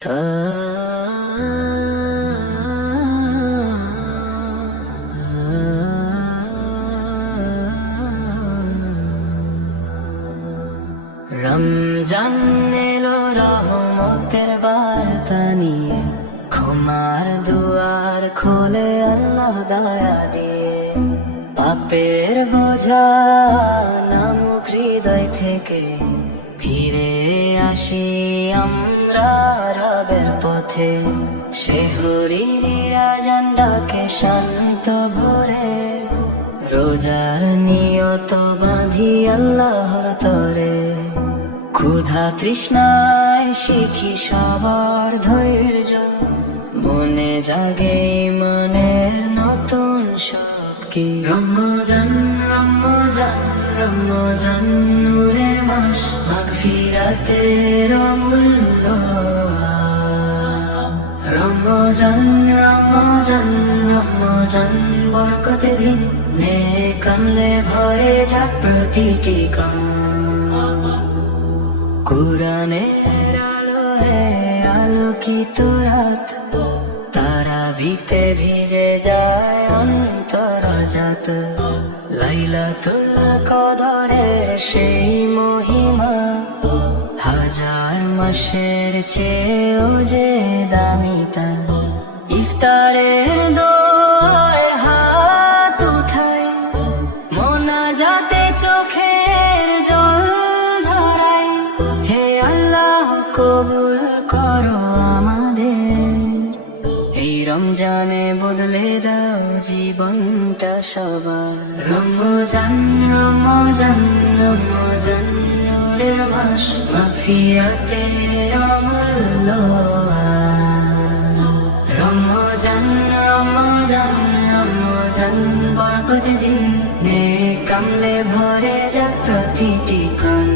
রমজান এলো রহমতের বার্তা নিয়ে, ক্ষমার দুয়ার খোলে আল্লাহ দয়া দিয়ে। পাপের বোঝা নামুক হৃদয় থেকে, ফিরে আসি আমরা রবের পথে। শেহরিরা জান্ডাকে শান্ত ভরে, রোজার নিয়ত বাঁধি আল্লাহর তরে। ক্ষুধা তৃষ্ণায় শিখি সবার ধৈর্য, মনে জাগে মনের নতুন শক্তি। রমজান রমজান রমজান নূরের মাস, মাগফিরাতের অমূল্য। রমজান রমজান রমজান বরকতে দিন, নেক আমলে ভরে যাক প্রতিটি কাম। কুরআনের আলোয় আলোকিত রাত, তারাবিতে ভিজে যায় অন্তরজাত। লাইলাতুল কদরের সেই মহিমা, হাজার মাসের চেয়েও যে দামি তা। ইফতারের দোয়ায় হাত উঠাই, মোনাজাতে চোখের জল ঝরাই। হে আল্লাহ কবুল করো আমাদের, এই রমজানে বদলে দাও জীবনটা সবার। রমজান রমজান রমজান নূরের মাস, মাগফিরাতের অমূল্য। রমজান রমজান রমজান বরকতে দিন, নেক আমলে ভরে যাক প্রতিটি ক্ষণ।